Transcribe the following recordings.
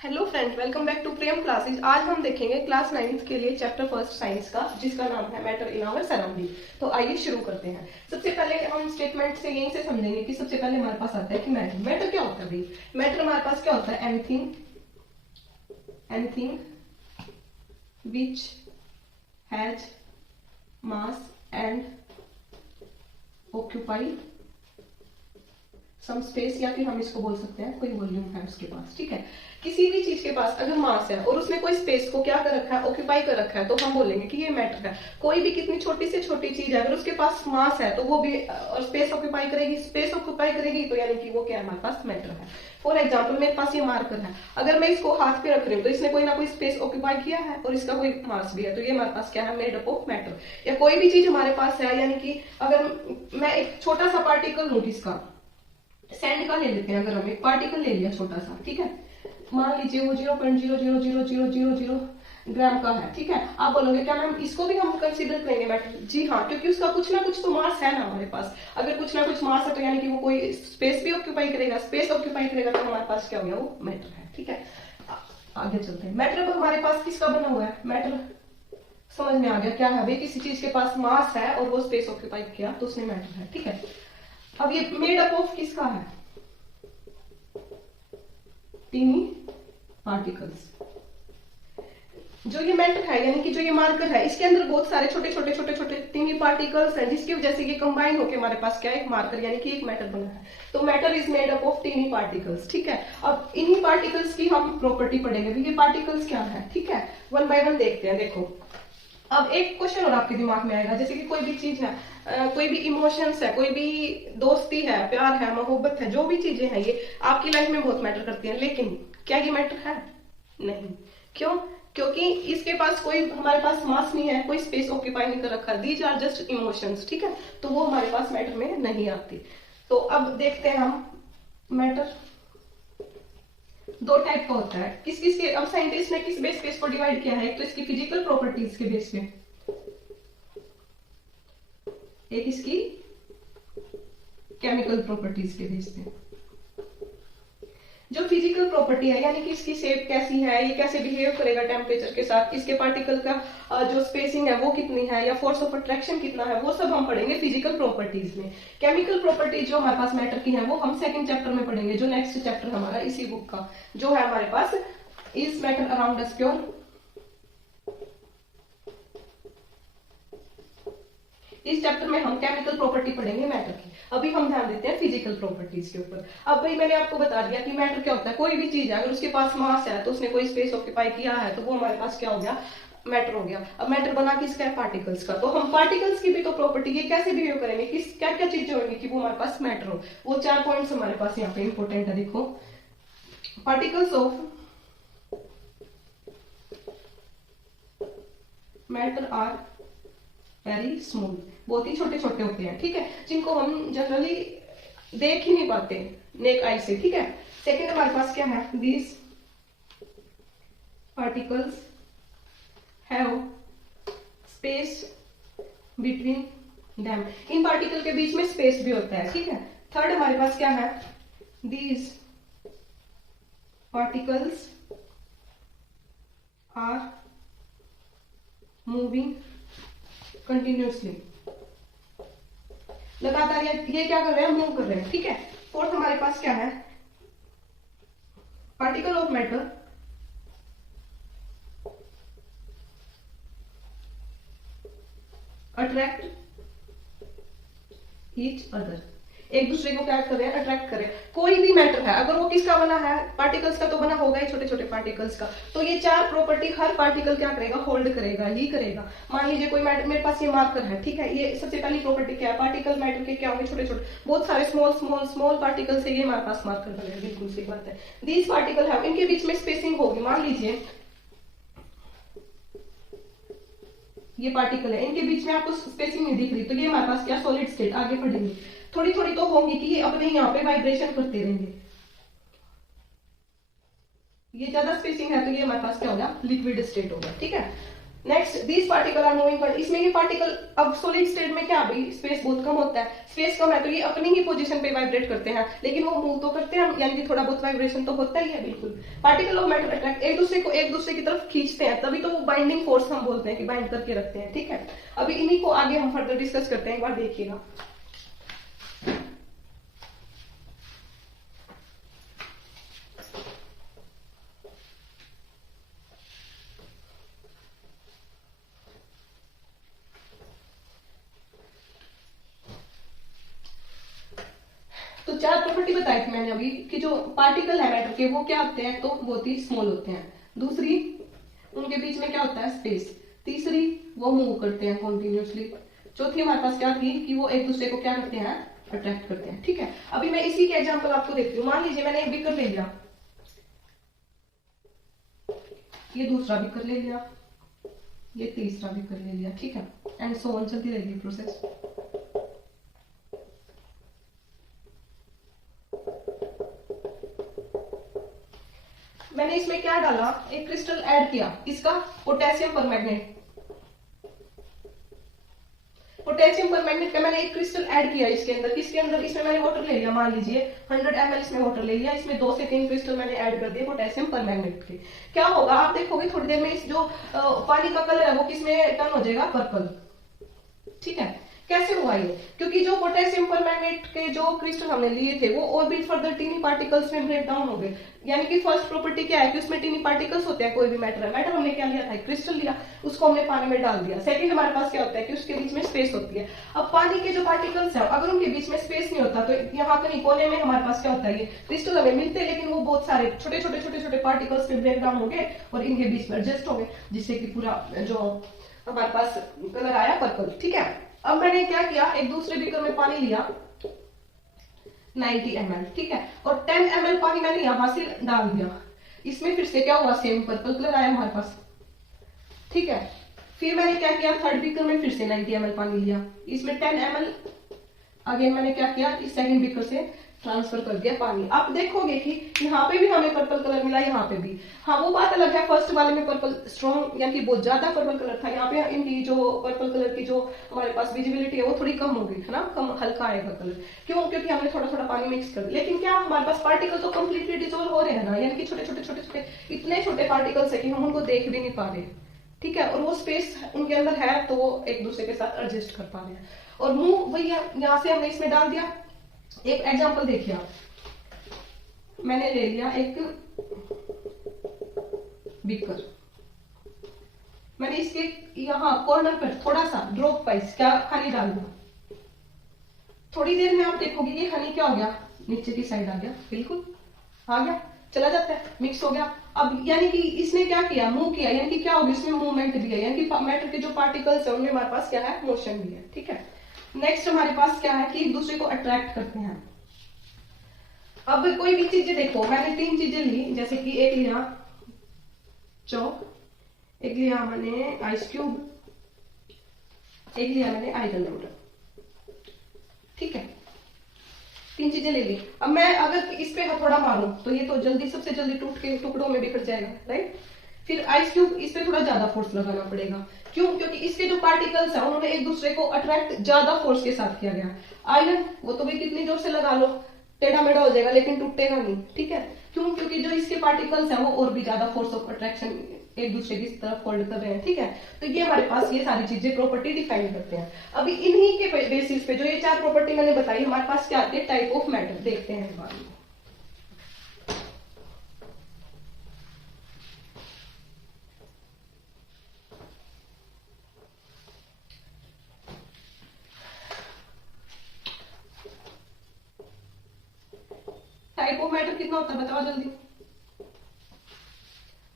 Hello friends, welcome back to Priyam classes. आज हम देखेंगे क्लास 9th के लिए चैप्टर फर्स्ट साइंस का, जिसका नाम है मैटर इन आवर सराउंडिंग। तो आइए शुरू करते हैं। सबसे पहले हम स्टेटमेंट से यहीं से समझेंगे कि सबसे पहले हमारे पास आता है कि मैटर मैटर क्या होता है। भाई मैटर हमारे पास क्या होता है? Anything which has mass and occupy some space, या फिर हम इसको बोल सकते हैं कोई वॉल्यूम है उसके पास। ठीक है, किसी भी चीज के पास अगर मास है और उसने कोई स्पेस को क्या कर रखा है, ऑक्यूपाई कर रखा है, तो हम बोलेंगे कि ये मैटर है। कोई भी कितनी छोटी से छोटी चीज है, अगर उसके पास मास है तो वो भी और स्पेस ऑक्यूपाई करेगी, स्पेस ऑक्यूपाई करेगी, तो यानी कि वो क्या है, हमारे पास मैटर है। फॉर एग्जाम्पल, मेरे पास ये मार्कर है, अगर मैं इसको हाथ पे रख रही हूँ तो इसने कोई ना कोई स्पेस ऑक्यूपाई किया है और इसका कोई मास भी है, तो ये हमारे पास क्या है, मेड अप ऑफ मैटर। या कोई भी चीज हमारे पास है, यानी कि अगर मैं एक छोटा सा पार्टिकल लूँ, किसका, सैंड का ले लेते हैं। अगर हम एक पार्टिकल ले लिया छोटा सा, ठीक है, मान लीजिए वो 0.0000000 ग्राम का है। ठीक है, आप बोलोगे क्या मैम इसको भी हम कंसीडर करेंगे मैटर? जी हाँ, क्योंकि उसका कुछ ना कुछ तो मास है ना हमारे पास। अगर कुछ ना कुछ मास है तो यानी कि वो कोई स्पेस भी ऑक्यूपाई करेगा, स्पेस ऑक्यूपाई करेगा तो हमारे पास क्या हो गया, वो मैटर है। ठीक है, आगे चलते हैं। मैटर हमारे पास किसका बना हुआ है? मैटर समझ में आ गया क्या है भाई? किसी चीज के पास मास है और वो स्पेस ऑक्यूपाई किया तो उसमें मैटर है। ठीक है, अब ये मेड अप ऑफ किसका है? Tiny particles. जो ये मैटर है, यानी कि जो ये मार्कर है, इसके अंदर बहुत सारे छोटे छोटे छोटे छोटे टीनी पार्टिकल्स हैं, जिसकी वजह से ये कंबाइन होकर हमारे पास क्या है, एक मार्कर यानी कि एक मैटर बना है। तो matter is made up of tiny particles. ठीक है, अब इन्हीं पार्टिकल्स की हम प्रॉपर्टी पढ़ेंगे। ये पार्टिकल्स क्या है? ठीक है, वन बाय वन देखते हैं। देखो, अब एक क्वेश्चन और आपके दिमाग में आएगा, जैसे कि कोई भी चीज है, कोई भी इमोशंस है, कोई भी दोस्ती है, प्यार है, मोहब्बत है, जो भी चीजें हैं ये आपकी लाइफ में बहुत मैटर करती हैं, लेकिन क्या ये मैटर है? नहीं। क्यों? क्योंकि इसके पास कोई, हमारे पास मास नहीं है, कोई स्पेस ऑक्यूपाई नहीं कर रखा। These are just emotions. ठीक है, तो वो हमारे पास मैटर में नहीं आती। तो अब देखते हैं हम, मैटर दो टाइप का होता है। किस किस के, अब साइंटिस्ट ने किस बेस पे इसको डिवाइड किया है? एक तो इसकी फिजिकल प्रॉपर्टीज के बेस पे, एक इसकी केमिकल प्रॉपर्टीज के बेस पे। जो फिजिकल प्रॉपर्टी है, यानी कि इसकी शेप कैसी है, ये कैसे बिहेव करेगा टेम्परेचर के साथ, इसके पार्टिकल का जो स्पेसिंग है वो कितनी है, या फोर्स ऑफ अट्रैक्शन कितना है, वो सब हम पढ़ेंगे फिजिकल प्रॉपर्टीज में। केमिकल प्रॉपर्टीज जो हमारे पास मैटर की है वो हम सेकंड चैप्टर में पढ़ेंगे, जो नेक्स्ट चैप्टर हमारा इसी बुक का जो है हमारे पास, is matter around us pure. इस चैप्टर में हम केमिकल प्रॉपर्टी पढ़ेंगे मैटर की। अभी हम ध्यान देते हैं फिजिकल प्रॉपर्टीज के ऊपर। अब भाई मैंने आपको बता दिया कि मैटर क्या होता है। कोई भी चीज है, अगर उसके पास मास है तो उसने कोई स्पेस ऑक्यूपाई किया है तो वो हमारे पास क्या हो गया, मैटर हो गया। अब मैटर बना किसका है? पार्टिकल्स का। तो हम पार्टिकल्स की भी तो प्रॉपर्टी, ये कैसे बिहेव करेंगे, किस क्या क्या चीजें होंगी कि वो हमारे पास मैटर हो, वो 4 पॉइंट्स हमारे पास यहाँ पे इंपॉर्टेंट है। देखो, particles of matter are very small, बहुत ही छोटे छोटे होते हैं। ठीक है, जिनको हम जनरली देख ही नहीं पाते नेक आई से। ठीक है, सेकंड हमारे पास क्या है? These particles have space between them, in particle के बीच में स्पेस भी होता है। ठीक है, थर्ड हमारे पास क्या है? These particles are moving continuously, लगातार ये क्या कर रहे हैं, मूव कर रहे हैं। ठीक है, फोर्थ हमारे पास क्या है? Particle of matter attract each other, एक दूसरे को क्या कर रहे हैं, अट्रैक्ट कर रहे हैं। कोई भी मैटर है, अगर वो किसका बना है, पार्टिकल्स का तो बना होगा ही, छोटे छोटे पार्टिकल्स का, तो ये 4 प्रॉपर्टी हर पार्टिकल क्या करेगा, होल्ड करेगा ही करेगा। मान लीजिए कोई मैटर, मेरे पास ये मार्कर है। ठीक है, ये सबसे पहली प्रॉपर्टी क्या है, पार्टिकल मैटर के क्या होंगे, छोटे छोटे बहुत सारे स्मॉल स्मॉल स्मॉल पार्टिकल से ये हमारे पास मार्कर बनेगा। बिल्कुल सही बात है। दीज पार्टिकल है, इनके बीच में स्पेसिंग होगी। मान लीजिए ये पार्टिकल है, इनके बीच में आपको स्पेसिंग नहीं दिख रही, तो ये हमारे पास क्या, सॉलिड स्टेट। आगे पढ़ेंगे, थोड़ी थोड़ी तो होंगी कि ये अपने यहाँ पे वाइब्रेशन करते रहेंगे। ये ज्यादा स्पेसिंग है तो ये हमारे पास क्या हो गया, लिक्विड स्टेट हो गया। ठीक है, next these particle are moving forward, इसमें ये पार्टिकल अब सॉलिड स्टेट में क्या भाई स्पेस बहुत कम होता है, स्पेस कम है तो ये अपनी ही पोजीशन पे वाइब्रेट करते हैं, लेकिन वो मूव तो करते हैं, यानी कि थोड़ा बहुत वाइब्रेशन तो होता ही है। बिल्कुल पार्टिकल ऑफ मैटर अट्रैक्ट एक दूसरे की तरफ खींचते हैं, तभी तो वो बाइंडिंग फोर्स हम बोलते हैं कि बाइंड करके रखते हैं। ठीक है, अभी इन्हीं को आगे हम फर्दर डिस्कस करते हैं, एक बार देखिएगा। तो चार प्रॉपर्टी बताई थी मैंने अभी कि जो पार्टिकल है मैटर के वो क्या होते हैं, तो बहुत ही स्मॉल होते हैं। दूसरी, उनके बीच में क्या होता है, स्पेस। तीसरी, वो मूव करते हैं कॉन्टिन्यूसली। चौथी हमारे पास क्या थी कि वो एक दूसरे को क्या करते हैं, अट्रैक्ट करते हैं। ठीक है, अभी मैं इसी के एग्जाम्पल आपको देती हूँ। मान लीजिए मैंने एक बीकर ले लिया, ये दूसरा बीकर ले लिया, ये तीसरा बीकर ले लिया। ठीक है, एंड सो ऑन चलती रहेगी प्रोसेस। मैंने इसमें क्या डाला, एक क्रिस्टल ऐड किया, इसका पोटेशियम परमैग्नेट। पोटेशियम परमैग्नेट का मैंने एक क्रिस्टल ऐड किया इसके अंदर। किसके अंदर, इसमें मैंने वाटर ले लिया, मान लीजिए 100 ml इसमें वाटर ले लिया, इसमें 2 से 3 क्रिस्टल मैंने ऐड कर दिए पोटेशियम परमैग्नेट के। क्या होगा आप देखोगे थोड़ी देर में, इस जो पानी का कलर है वो किसमें टर्न हो जाएगा, पर्पल। ठीक है, कैसे हुआ ये, क्योंकि जो पोटेशियम परमैंगनेट के जो क्रिस्टल हमने लिए थे वो और भी फर्दर टीनी पार्टिकल्स में ब्रेक डाउन हो गए। यानी कि फर्स्ट प्रॉपर्टी क्या है कि उसमें टीनी पार्टिकल्स होते हैं, कोई भी मैटर है, मैटर हमने क्या लिया था, क्रिस्टल लिया, उसको हमने पानी में डाल दिया। सेकंड हमारे पास क्या होता है कि उसके बीच में स्पेस होती है। अब पानी के जो पार्टिकल्स है अगर उनके बीच में स्पेस नहीं होता तो यहाँ कहीं कोने में हमारे पास क्या होता है, ये क्रिस्टल हमें मिलते हैं, लेकिन वो बहुत सारे छोटे छोटे छोटे छोटे पार्टिकल्स में ब्रेक डाउन हो गए और इनके बीच में एडजस्ट हो गए, जिससे कि पूरा जो हमारे पास कलर आया पर्पल। ठीक है, अब मैंने क्या किया, एक दूसरे बीकर में पानी लिया 90 ml। ठीक है, और 10 ml पानी मैंने यहां से डाल दिया, इसमें फिर से क्या हुआ, सेम पर्पल कलर आया हमारे पास। ठीक है, फिर मैंने क्या किया, थर्ड बीकर में फिर से 90 ml पानी लिया, इसमें 10 ml अगेन मैंने क्या किया, इस सेकंड बीकर से ट्रांसफर कर दिया पानी। आप देखोगे कि यहाँ पे भी हमें पर्पल कलर मिला, यहाँ पे भी। हाँ, वो बात अलग है, फर्स्ट वाले में पर्पल स्ट्रॉन्ग यानी कि बहुत ज्यादा पर्पल कलर था, यहाँ पे इनकी जो पर्पल कलर की जो हमारे पास विजिबिलिटी है वो थोड़ी कम हो गई है ना, कम हल्का आएगा कलर। क्यों, क्योंकि हमने थोड़ा थोड़ा पानी मिक्स कर दिया। लेकिन क्या हमारे पास पार्टिकल तो कम्प्लीटली डिजोल्व हो रहे हैं ना, यानी कि छोटे छोटे छोटे छोटे इतने छोटे पार्टिकल्स है कि हम उनको देख भी नहीं पा रहे। ठीक है, और वो स्पेस उनके अंदर है तो वो एक दूसरे के साथ एडजस्ट कर पा रहे हैं। और मुंह वही यहाँ से हमने इसमें डाल दिया। एक एग्जांपल देखिए आप, मैंने ले लिया एक बीकर, मैंने इसके यहाँ कॉर्नर पर थोड़ा सा ड्रॉप वाइज क्या हनी डाल दिया। थोड़ी देर में आप देखोगे ये हनी क्या हो गया, नीचे की साइड आ गया, बिल्कुल आ गया, चला जाता है, मिक्स हो गया। अब यानी कि इसने क्या किया, मूव किया, यानी कि क्या होगा, इसमें मूवमेंट भी है, यानी कि मैटर के जो पार्टिकल्स है उनमें हमारे पास क्या है, मोशन भी है। ठीक है, नेक्स्ट हमारे पास क्या है कि एक दूसरे को अट्रैक्ट करते हैं। अब कोई भी चीजें देखो, मैंने 3 चीजें ली, जैसे कि एक लिया चौक, एक लिया मैंने आइस क्यूब, एक लिया मैंने आयरन रोड। ठीक है, 3 चीजें ले ली। अब मैं अगर इस पे हथौड़ा मारूं तो ये तो जल्दी सबसे जल्दी टूट के टुकड़ों में बिखर जाएगा, राइट। फिर आइस क्यूब, इस पे थोड़ा ज्यादा फोर्स लगाना पड़ेगा। क्यों, क्योंकि इसके जो पार्टिकल्स हैं उन्होंने एक दूसरे को अट्रैक्ट ज्यादा फोर्स के साथ किया गया। आयरन, वो तो भी कितनी जोर से लगा लो टेढ़ा मेढ़ा हो जाएगा लेकिन टूटेगा नहीं। ठीक है, क्यों, क्योंकि जो इसके पार्टिकल्स हैं वो और भी ज्यादा फोर्स ऑफ अट्रैक्शन एक दूसरे की तरफ होल्ड कर रहे हैं। ठीक है, तो ये हमारे पास ये सारी चीजें प्रॉपर्टी डिफाइन करते हैं। अभी इन्हीं के बेसिस पे जो ये 4 प्रॉपर्टी मैंने बताई, हमारे पास क्या आती है, टाइप ऑफ मैटर। देखते हैं इस बारे में। टाइप ऑफ मैटर कितना होता है बताओ जल्दी।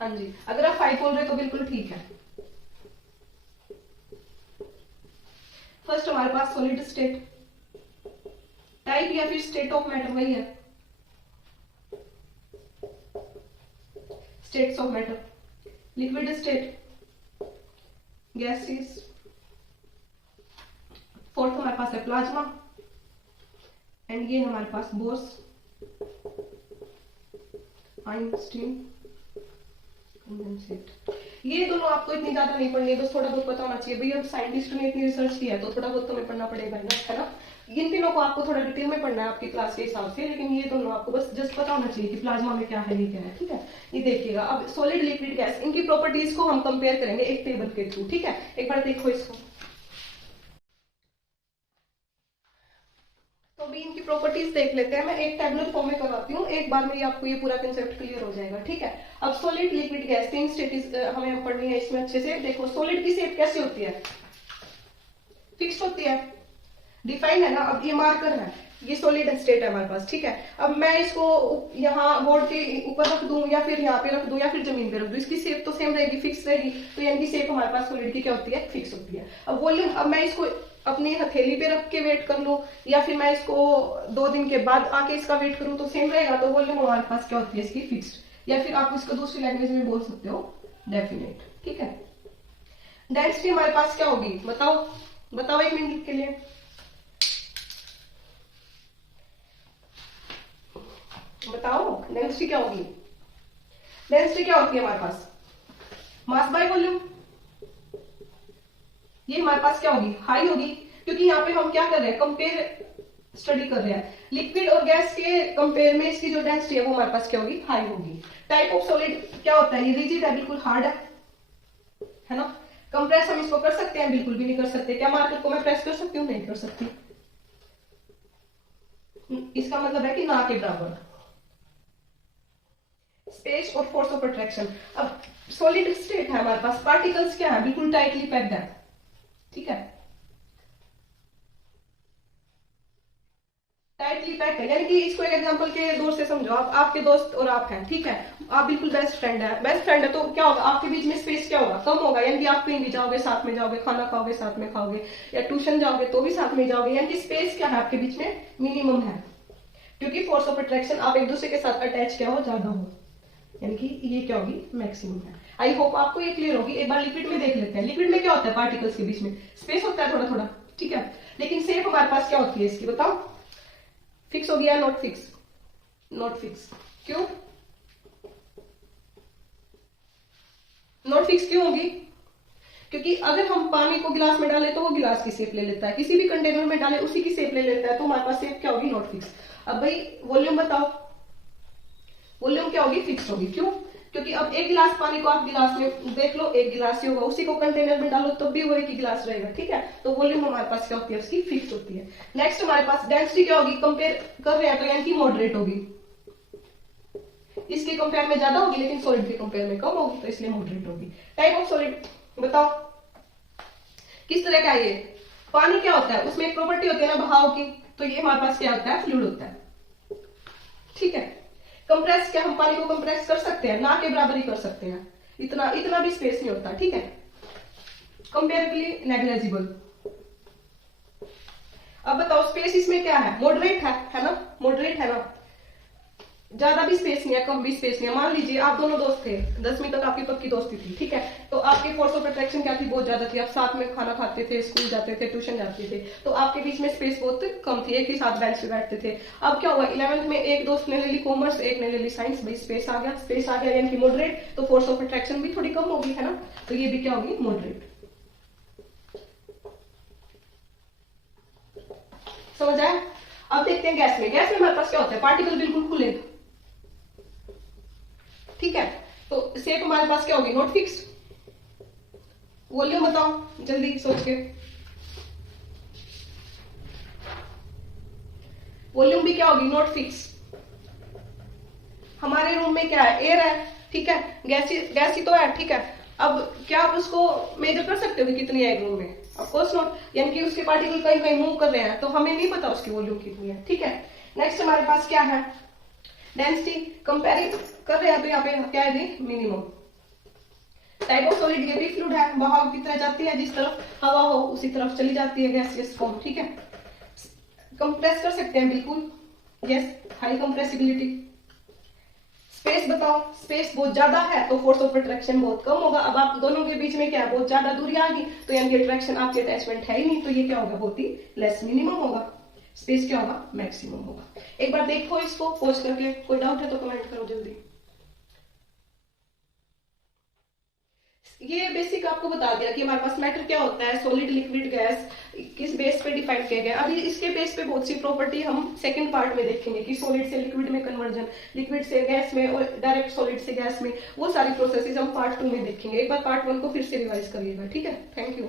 हाँ जी, अगर आप 5 बोल रहे तो बिल्कुल ठीक है। फर्स्ट हमारे पास सॉलिड स्टेट, टाइप या फिर स्टेट ऑफ मैटर वही है, states of matter. Liquid state, gases. Fourth हमारे पास है प्लाज्मा, एंड ये हमारे पास बोर्स, आइंस्टीन, कंडेंसेट। ये दोनों आपको इतनी ज्यादा नहीं पढ़नी है, बस थोड़ा बहुत पता होना चाहिए। भैया अब साइंटिस्ट ने इतनी रिसर्च की है तो थोड़ा बहुत तुम्हें पढ़ना पड़ेगा है ना। इन तीनों को आपको थोड़ा डिटेल में पढ़ना है आपकी क्लास के हिसाब से, लेकिन ये दोनों आपको बस जस्ट पता होना चाहिए कि प्लाज्मा में क्या है ये क्या है, ठीक है। ये देखिएगा, अब सॉलिड लिक्विड गैस, इनकी प्रॉपर्टीज को हम कंपेयर करेंगे एक टेबल के थ्रू, ठीक है। एक बार देखो इसको, तो अभी इनकी प्रॉपर्टीज देख लेते हैं। मैं एक टेबुलर फॉर्म में करवाती हूँ, एक बार में आपको ये पूरा कंसेप्ट क्लियर हो जाएगा, ठीक है। अब सॉलिड लिक्विड गैस तीन स्टेट्स हमें पढ़नी है इसमें अच्छे से। देखो सॉलिड की शेप कैसी होती है, फिक्स होती है, डिफाइन है ना। अब ये मार्कर है, ये सॉलिड स्टेट है हमारे पास, ठीक है। अब मैं इसको यहाँ बोर्ड के ऊपर रख दूं या फिर यहाँ पे रख दूं या फिर जमीन पे रख दूं, इसकी शेप तो सेम रहेगी, फिक्स रहेगी। तो यानी कि शेप हमारे पास सॉलिड की क्या होती है, फिक्स होती है। अब वॉल्यूम, अब मैं इसको अपनी हथेली पे रख के वेट कर लूं या फिर मैं इसको 2 दिन के बाद आके इसका वेट करूं तो सेम रहेगा। तो वॉल्यूम हमारे पास क्या होती है इसकी, फिक्स्ड, या फिर आप इसको दूसरी लैंग्वेज में बोल सकते हो डेफिनेट, ठीक है। डेंसिटी हमारे पास क्या होगी, बताओ बताओ 1 मिनट के लिए बताओ, डेंसिटी क्या होगी। डेंसिटी क्या होती है हमारे पास, मास बाय वॉल्यूम। ये हमारे पास क्या होगी, हाई होगी, क्योंकि यहाँ पे हम क्या कर रहे हैं, कंपेयर स्टडी कर रहे हैं। लिक्विड और गैस के कंपेयर में इसकी जो डेंसिटी है वो हमारे पास क्या होगी, हाई होगी। टाइप ऑफ सॉलिड क्या होता है, ये रिजिड है, बिल्कुल हार्ड है ना। कंप्रेस हम इसको कर सकते हैं, बिल्कुल भी नहीं कर सकते। क्या मार्कर को मैं प्रेस कर सकती हूँ, नहीं कर सकती। इसका मतलब है कि ना के बराबर। स्पेस और फोर्स ऑफ अट्रैक्शन, अब सॉलिड स्टेट है हमारे पास, पार्टिकल्स क्या है, बिल्कुल टाइटली पैक्ड है, ठीक है। टाइटली पैक्ड है, यानी कि इसको एक एग्जांपल के दौर से समझो। आप, आपके दोस्त और आप हैं, ठीक है, आप बिल्कुल बेस्ट फ्रेंड है, बेस्ट फ्रेंड है, तो क्या होगा, आपके बीच में स्पेस क्या होगा, कम होगा। यानी कि आप कहीं भी जाओगे साथ में जाओगे, खाना खाओगे साथ में खाओगे, या ट्यूशन जाओगे तो भी साथ में जाओगे, यानी कि स्पेस क्या है आपके बीच में, मिनिमम है, क्योंकि फोर्स ऑफ अट्रैक्शन आप एक दूसरे के साथ अटैच क्या हो, ज्यादा हो, यानी कि ये क्या होगी, मैक्सिमम है। आई होप आपको ये क्लियर होगी। एक बार लिक्विड में देख लेते हैं। लिक्विड में क्या होता है, पार्टिकल्स के बीच में स्पेस होता है थोड़ा थोड़ा, ठीक है, लेकिन शेप हमारे पास क्या होती है इसकी, बताओ। फिक्स हो गया, नॉट फिक्स, नॉट फिक्स, क्यों नॉट फिक्स क्यों होगी, क्योंकि अगर हम पानी को गिलास में डालें तो वो गिलास की शेप ले लेता है, किसी भी कंटेनर में डालें उसी की शेप ले लेता है, तो हमारे पास शेप क्या होगी, नॉट फिक्स। अब भाई वॉल्यूम बताओ, वॉल्यूम क्या होगी, फिक्स होगी, क्यों, क्योंकि अब एक गिलास पानी को आप गिलास में देख लो, एक गिलास ही होगा, उसी को कंटेनर में डालो तब भी वो एक ही गिलास रहेगा, ठीक है। तो वॉल्यूम हमारे पास क्या होती है, उसकी फिक्स होती है। नेक्स्ट हमारे पास डेंसिटी क्या होगी, कंपेयर कर रहे हैं तो यानी कि मॉडरेट होगी, इसके कंपेयर में ज्यादा होगी लेकिन सॉलिड के कंपेयर में कम होगी, तो इसलिए मॉडरेट होगी। टाइप ऑफ सॉलिड बताओ, किस तरह का ये पानी क्या होता है, उसमें एक प्रॉपर्टी होती है ना बहाव की, तो ये हमारे पास क्या होता है, फ्लूइड होता है, ठीक है। कंप्रेस, क्या हम पानी को कंप्रेस कर सकते हैं, ना के बराबर ही कर सकते हैं, इतना इतना भी स्पेस नहीं होता, ठीक है। Comparably negligible. अब बताओ स्पेस इसमें क्या है, मॉडरेट है ना, मॉडरेट है ना, ज्यादा भी स्पेस नहीं है, कम भी स्पेस नहीं है। मान लीजिए आप दोनों दोस्त थे, 10वीं तक आपकी पक्की दोस्ती थी, ठीक है, तो आपके फोर्स ऑफ अट्रैक्शन क्या थी, बहुत ज्यादा थी, आप साथ में खाना खाते थे, स्कूल जाते थे, ट्यूशन जाते थे, तो आपके बीच में स्पेस बहुत कम थी, एक ही साथ बेंच पे बैठते थे। अब क्या हुआ, 11th में एक दोस्त ने ले ली कॉमर्स, एक ने ले ली साइंस, भाई स्पेस आ गया, स्पेस आ गया यानी कि मॉडरेट, तो फोर्स ऑफ अट्रैक्शन भी थोड़ी कम होगी, है ना, तो ये भी क्या होगी, मॉडरेट। समझ आया। अब देखते हैं गैस में। गैस में हमारे पास क्या होता है, पार्टिकल बिल्कुल खुले, ठीक है, तो शेप हमारे पास क्या होगी, नॉट फिक्स। वॉल्यूम बताओ जल्दी सोच के, वॉल्यूम भी क्या होगी, नॉट फिक्स। हमारे रूम में क्या है, एयर है, ठीक है, गैस ही तो है, ठीक है। अब क्या आप उसको मेजर कर सकते हो कि कितनी है एक रूम में, ऑफ कोर्स नॉट, यानी कि उसके पार्टिकल कहीं कहीं मूव कर रहे हैं, तो हमें नहीं पता उसकी वॉल्यूम कितनी है, ठीक है। नेक्स्ट हमारे पास क्या है, डेंसिटी, कंपेयरिंग कर रहे हैं तो यहाँ पे क्या है, मिनिमम। टाइप ऑफ सॉलिड, ये भी फ्लूइड है, बहाव की तरह जाती है, जिस तरफ हवा हो उसी तरफ चली जाती है गैसियस फॉर्म, ठीक है। कंप्रेस कर सकते हैं बिल्कुल, यस, हाई कंप्रेसिबिलिटी। स्पेस बताओ, स्पेस बहुत ज्यादा है तो फोर्स ऑफ अट्रैक्शन बहुत कम होगा। अब आप दोनों के बीच में क्या बहुत ज्यादा दूरी आ गई, तो यानी कि अट्रैक्शन आपकी अटैचमेंट है ही नहीं, तो ये क्या होगा, बहुत ही लेस, मिनिमम होगा। स्पेस क्या होगा, मैक्सिमम होगा। एक बार देखो इसको पोस्ट करके, कोई डाउट है तो कमेंट करो जल्दी। ये बेसिक आपको बता दिया कि हमारे पास मैटर क्या होता है, सॉलिड, लिक्विड, गैस, किस बेस पे डिफाइन किया गया। अभी इसके बेस पे बहुत सी प्रॉपर्टी हम सेकंड पार्ट में देखेंगे कि सॉलिड से लिक्विड में कन्वर्जन, लिक्विड से गैस में और डायरेक्ट सॉलिड से गैस में, वो सारी प्रोसेसेस हम पार्ट 2 में देखेंगे। एक बार पार्ट 1 को फिर से रिवाइज करिएगा, ठीक है। Thank you.